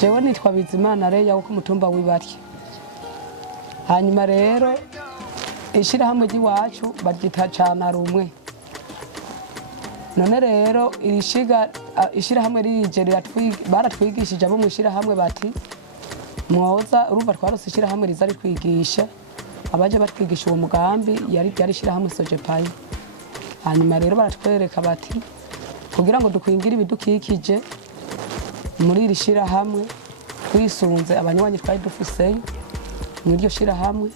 jewe nitwa Bizimana Reya wo ku mutumba w'Ibarye. Hanyuma rero ishirahamwe ry'iwacu baryita Canarumwe. None rero ishirahamwe rije baratwigishije abo mu ishirahamwe bati mwoza urumva twarose ishirahamwe riza ritwigisha abaje batwigisha uwo mugambi ryari ishirahamwe Sojepaye. Hanyuma rero baratwereka bati kugira ngo dukwingira ibidukikije muri iri shirahamwe twisunze abanywanyi twari dufiseyo mw'iryo shirahamwe.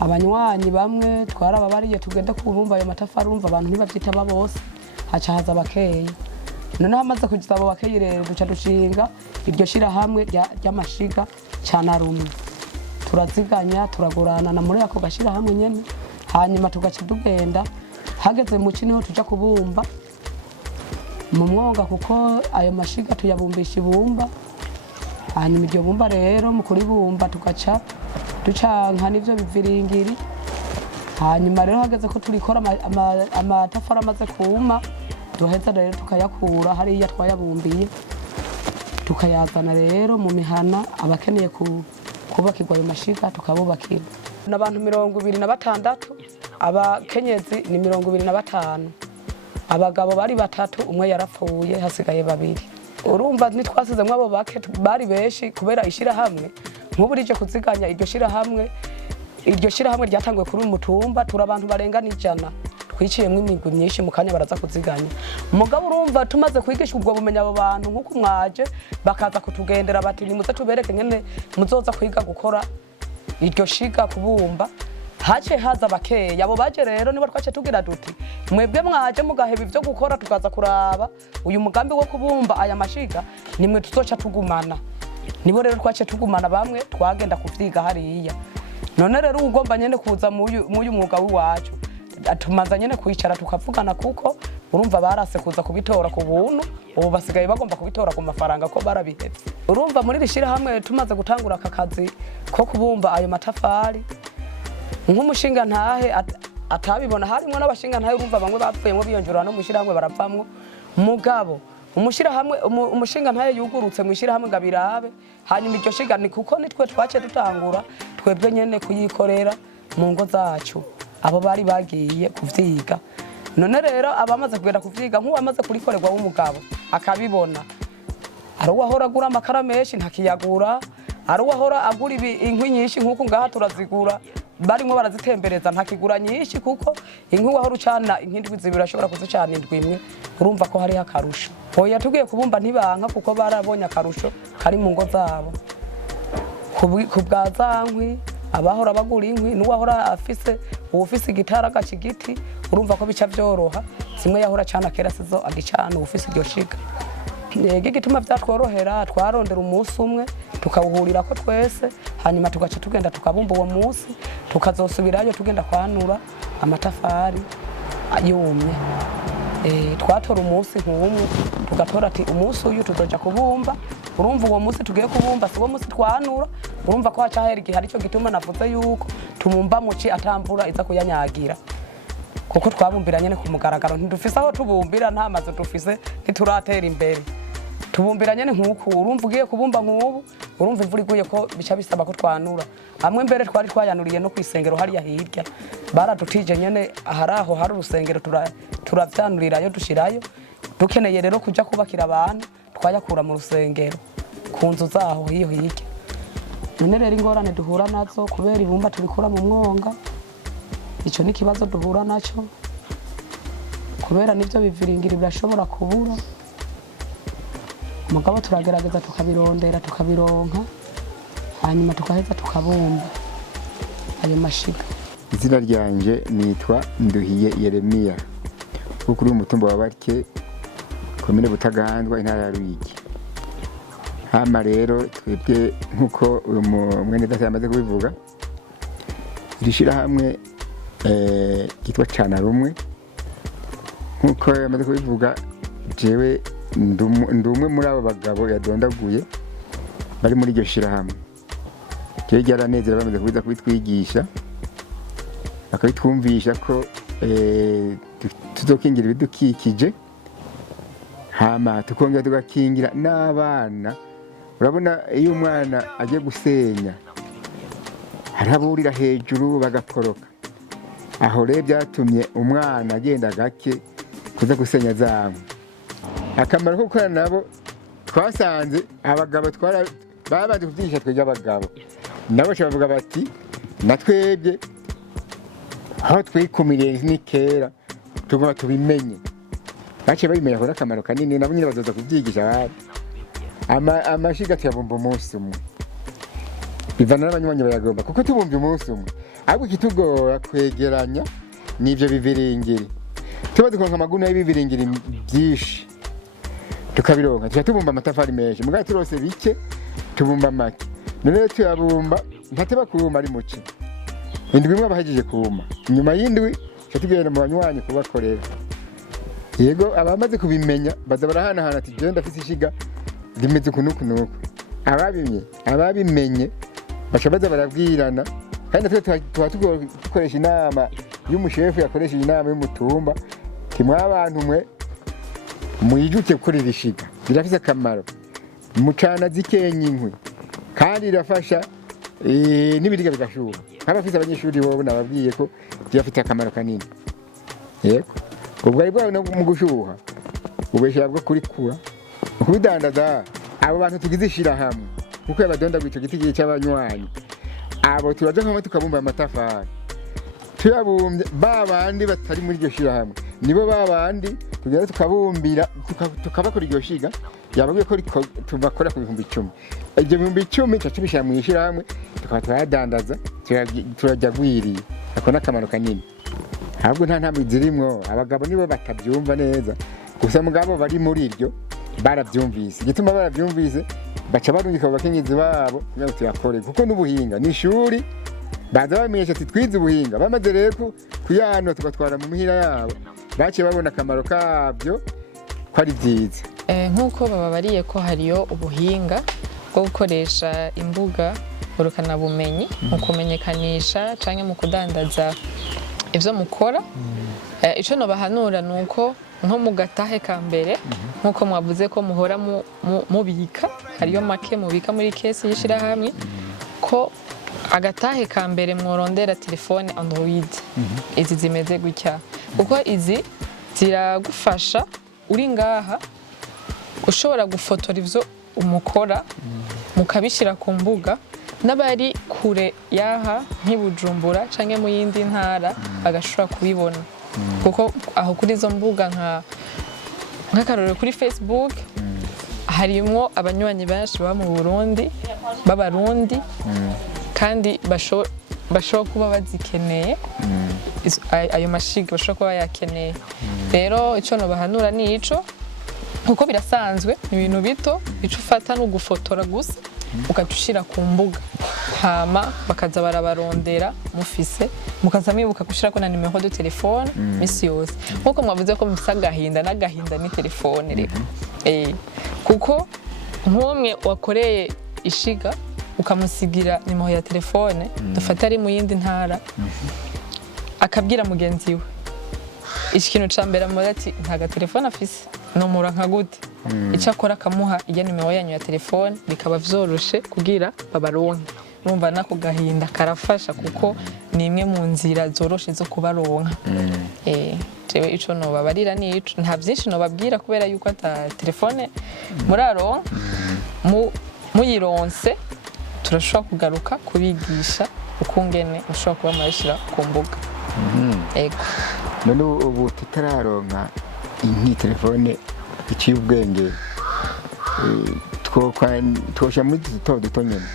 Abanywanyi bamwe twarababariye tugenda kubumba ayo matafari, urumva abantu ntibavyitaba bose, haca haza bakeya. Noneho hamaze kuza abo bakeya rero duca dushinga iryo shirahamwe ry'amashiga Canarumwe. Turaziganya turagurana na muri ako gashirahamwe nyene, hanyuma tugaca tugenda hageze mu niho tuja kubumba mu mwonga kuko ayo mashiga tuyabumbisha ibumba. Hanyuma iryo bumba rero mu kuribumba tugaca ducanka n'ivyo biviringiri. Hanyuma rero hageze ko turikora amatafari amaze kuma, duheza rero tukayakura hariya twayabumbiye tukayazana rero mu mihana abakeneye kubakirwa ayo mashiga tukabubakira. N'abantu 26, abakenyezi ni 25. Abagabo bari 3, umwe yarapfuye hasigaye 2. Urumva nitwasizemwe abo bake bari beshi kubera ishirahamwe nk'uburije kuziganya iryo shirahamwe ryatanguye kuri umutumba turabantu barenga n'ijana twiciyemwe imigwi myinshi mu kanya baraza kuziganya. Umugabo urumva tumaze kwigisha ubwo bumenya abo bantu nk'uko mwaje bakaza kutugendera bati nimuze tubereke nyene muzoza kwiga gukora iryo shiga kubumba. Hace haza bakeya abo baje rero niba twace tugira duti mwebwe mwaje mugaheba ivyo gukora tukaza kuraba uyu mugambi wo kubumba aya mashiga nimwe tuzoca tugumana. Nibo rero twace tugumana bamwe twagenda kuvyiga hariya. None rero ugomba nyene kuza muyu mwuga w'iwacu atumaza nyene kwicara tukavugana kuko urumva barase kuza kubitora ku buntu, ubu basigaye bagomba kubitora ku mafaranga ko barabihevye. Urumva muri rishira hamwe tumaze gutangura aka kazi ko kubumba ayo matafari nk'umushinga ntahe atabibona harimo n'abashinga ntahe urumva bamwe bapfuyemo biyonjura no mushira hamwe baravamwo. Mugabo umushinga ntahe yugurutse mwishira hamwe ngabirabe hanyuma iryo shiga ni kuko nitwe twace dutangura twebwe nyene kuyikorera mu ngo zacu abo bari bagiye kuvyiga. None rero abamaze kugenda kuvyiga nk'uwamaze kurikorerwa w'umugabo akabibona ari uwahora agura amakara menshi ntakiyagura, ari uwahora agura inkwi nyinshi nk'uko ngaha turazigura barimo barazitembereza ntakigura nyinshi kuko inkwi wahora ucana inkindwi zibiri ashobora kuzicana indwi imwe. Urumva ko hari akarusho. Oya tugiye kubumba ntibanka kuko barabonye akarusho kari mu ngo zabo kubwazankwi abahora bagura inkwi n'uwahora afise igitara gacigiti. Urumva ko bica vyoroha zimwe yahora cana kera sizo agicana ufise iryo shiga. Nege gituma vyatworohera twarondera umunsi umwe tukawuhurira ko twese hanyuma tugaca tugenda tukabumba uwo munsi tukazosubirayo tugenda kwanura amatafari yumye. Twatora umunsi nk'umwe tugatora ati umunsi uyu tuzoja kubumba. Urumva uwo munsi tugiye kubumba si uwo munsi twanura. Urumva ko haca hera igihe arico gituma navuze yuko tumumba muci atamvura iza kuyanyagira kuko twabumbira nyene ku mugaragaro ntidufise aho tubumbira nta mazu dufise ntituratera imbere tubumbira nyene nk'uko. Urumva ugiye kubumba nk'ubu urumva imvura iguye ko bica bisaba ko twanura. Amwe mbere twari twayanuriye no kwisengero hariya hirya baradutije nyene aharaho hari urusengero turavyanurirayo dushirayo. Dukeneye rero kuja kubakira abantu twayakura mu rusengero ku nzu zaho hiyo hirya. None rero ingorane duhura nazo kubera ibumba tubikura mu mwonga, ico ni kibazo duhura naco kubera nivyo biviringiri birashobora kubura. Mugabo turagerageza tukabirondera tukabironka hanyuma tukaheza tukabumba ayo mashiga. Izina ryanje nitwa Nduhiye Yeremiya kuri umutumba wa Barye komine Butaganzwa intara ya Ruyigi. Hama rero twebwe nkuko uyu mwene data yamaze kubivuga irishira hamwe kitwa Canarumwe nkuko yamaze kubivuga jewe ndumwe muri abo bagabo yadondaguye bari muri iryo shira hamwe. Jewe ryaranezera bamaze kubiza kubitwigisha bakabitwumvisha ko tuzokingira ibidukikije hama tukongera tugakingira n'abana. Urabona iyo umwana agiye gusenya hari aburira hejuru bagakoroka, aho rero byatumye umwana agenda gake kuza gusenya zamu. Akamaro ko gukorana nabo twasanze abagabo babanje kubyigisha twebwe abagabo nabo bavuga bati natwebwe aho twikumiriye ni kera tugomba tubimenye. Baciye babimenya ko akamaro kanini nabo nyine bazoza kubyigisha abandi. Amashiga tuyabumba umunsi umwe bivana n'abanywanyi bayagomba kuko tubumba umunsi umwe, ahubwo ikitugora kwegeranya n'ivyo biviringiri. Tuba dukonka amaguna y'ibiviringiri byinshi tukabironka tuca tubumba amatafari menshi, mugabo turose bike tubumba make. None tuyabumba ntateba kuma ari muci indwi imwe abahejeje kuma, nyuma y'indwi tuca tugenda mu banywanyi kubakorera. Yego abamaze kubimenya baza barahanahana ati je ndafise ishiga rimeze kunukunuku. Ababimenye baca baza barabwirana, kandi natwe tuba dukoresha inama y'umushefu yakoresheje inama y'umutumba timwe abantu mwe mwijuke gukorera ishiga birafise akamaro, mucana zikenya inkwi kandi irafasha n'ibiriga bigashuha. Nk'abafise abanyeshuri bobo nababwiye ko birafite akamaro kanini. Yego ubwo ari bwawe no mu gushuha ubeshya bwo kurikura ukubidandaza. Abo bantu tugize ishirahamwe kuko yabadonda gwico giti cy'abanywanyi abo turaje nk'aho tukabumba amatafari tuyabumbye babandi batari muri iryo shirahamwe nibo babandi tugenda tukabumbira tukabakora iryo shiga yababwiye ko tubakora ku 10,000. Ibyo 10,000 cyacubishya mu ishirahamwe tukaba twadandaza turajya gwiriye. Ako nakamaro kanini, ahubwo nta ntamwe zirimwo. Abagabo nibo batabyumva neza, gusa mugabo bari muri iryo barabyumvise. Gituma barabyumvise baca barungika abakenyezi babo kugira ngo tuyakore kuko n'ubuhinga ni ishuri. Baza bamenyesha ati twize ubuhinga, bamaze rero kuyano tugatwara mu mihira yabo, baciye babona akamaro kabyo ko ari byiza. Nk'uko bababariye ko hariyo ubuhinga bwo gukoresha imbuga ngurukana bumenyi mu kumenyekanisha canke mu kudandaza ivyo mukora. Ico no bahanura nuko nko mu gatahe ka mbere nkuko mwavuze ko muhora mubika, hariyo make mubika muri kesi y'ishirahamwe, ko agatahe ka mbere mworondera telefone Android izi zimeze gutya, kuko izi ziragufasha uri ngaha ushobora gufotora ivyo umukora mukabishira ku mbuga, n'abari kure yaha nk'ibujumbura canke mu yindi ntara bagashobora kubibona. Kuko aho kuri izo mbuga nk'akarorero kuri Facebook harimwo abanywanyi benshi baba mu Burundi b'abarundi kandi bashobora kuba bazikeneye ayo mashiga, bashobora kuba yakeneye. Rero ico no bahanura ni ico, kuko birasanzwe ibintu bito ico ufata no gufotora gusa ukatushira ku mbuga, hama bakaza barabarondera mufise mukaza mwibuka gushirako na nimero de telefone misi yose. Nkuko mwavuze ko mufise agahinda ni telefone rero. Kuko nk'umwe wakoreye ishiga ukamusigira nimero ya telefone dufata ari mu yindi ntara akabwira mugenzi we ikintu cambere amubaza ati ntaga telefone afise nomura nka gute, ico akora akamuha iya nimero yanyu ya telefone bikaba vyoroshe kugira babaronke. Urumva nako gahinda karafasha kuko ni imwe mu nzira zoroshe zo kubaronka. Jewe ico no babarira ni ico, nta byinshi no babwira kubera yuko ata telefone muraronka. Muyironse turashobora kugaruka kubigisha ukungene ushobora kuba murashira ku mbuga. Ego none ubu tutararonka iyi telefone iciye ubwenge twosha muri duto nyene.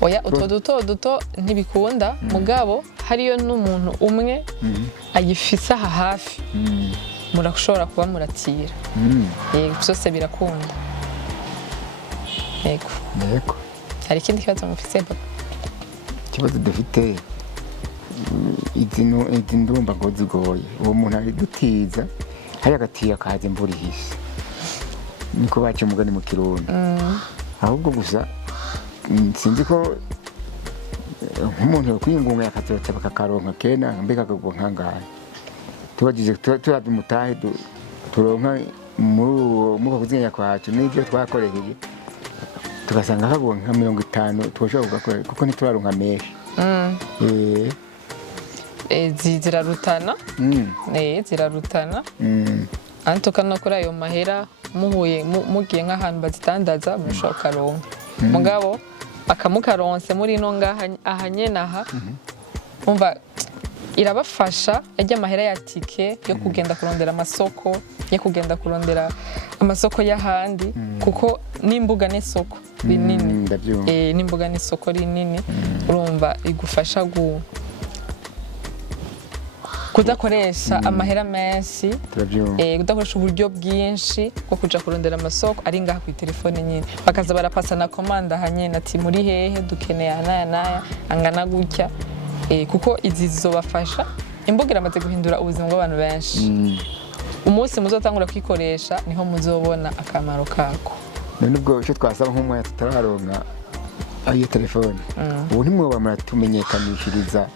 Oya utwo duto ntibikunda, mugabo hariyo n'umuntu umwe ayifisa aha hafi murashobora kuba muratira. Yego byose birakunda. Yego hari ikindi kibazo mufise? Ikibazo dufite izi ndumva ngo zigoye, uwo muntu ari dutiza hari agatira kaje imvura ihise, niko baciye umugani mu Kirundi. Ahubwo gusa sinzi ko nk'umuntu yokwingunga yakazota bakakaronka kena mbega kagwo nkangaye tubagize turavye mutahe turonka muri muko kuzenya kwacu n'ibyo twakoreye tugasanga habonye nka 50 twoshobora kugakorera kuko ntituraronka menshi. Zirarutana zirarutana antuka no kuri ayo mahera mugiye nk'ahantu bazitandaza mushobora karonka mugabo akamukaronse muri no ngaha ahanyenaha umva irabafasha ajya mahera ya tike yo kugenda kurondera amasoko yo kugenda kurondera amasoko y'ahandi kuko n'imbuga n'isoko rinini n'imbuga n'isoko rinini urumva igufasha kudakoresha amahera menshi kudakoresha uburyo bwinshi bwo kuja kurondera amasoko ari ngaha ku telefone nyine bakaza barapasa na commande hanyene ati muri hehe dukeneye anaya angana gutya kuko izi zizobafasha imbuga iramaze guhindura ubuzima bw'abantu benshi umunsi muzotangura kwikoresha niho muzobona akamaro kako. None ubwo icyo twasaba nk'umwe tutararonka ayo telefone ubu ntimwoba muratumenyekanishiriza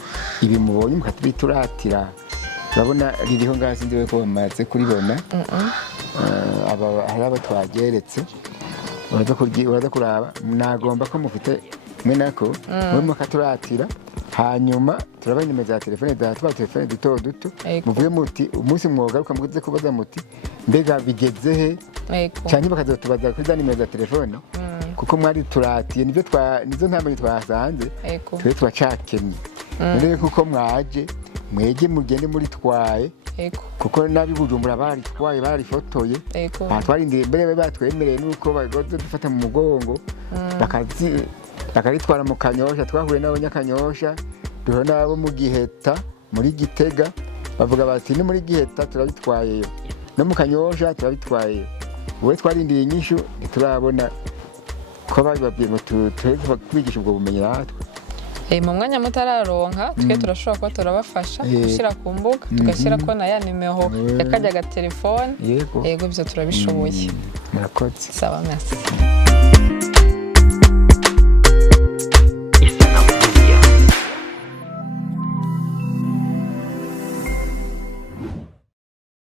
ibi mubonye mukatubituratira urabona ririho ngaha sinzi ko bamaze kuribona hari abo twageretse uraza kuraba nagomba ko mufite mwe nako mwe mukaturatira hanyuma turabona nimero za telefone twa telefone duto muvuye muti umunsi mwogaruka muze kubaza muti mbega bigeze he cyane bakazotubaza kuri za nimero za telefone kuko mwari turatiye nizo ntambwe twasanze twe twacakemye none kuko mwaje mwege mugende muri twaye kuko nabi Bujumbura bari twaye barifotoye twarindiriye mbere batwemereye nuko bagoze dufata mu mugongo bakaritwara mu Kanyosha twahuye n'abanyakanyosha duho nabo mu Giheta muri Gitega bavuga bati ni muri Giheta turabitwayeyo no mu Kanyosha turabitwayeyo wowe twarindiriye inyishu turabona ko babibabwiye ngo twigisha ubwo bumenyi natwe mu mwanya mutararonka twe turashobora kuba turabafasha gushyira ku mbuga tugashyira ko na ya nimero yakajya agatelefone yego ibyo turabishoboye murakoze sawa merci.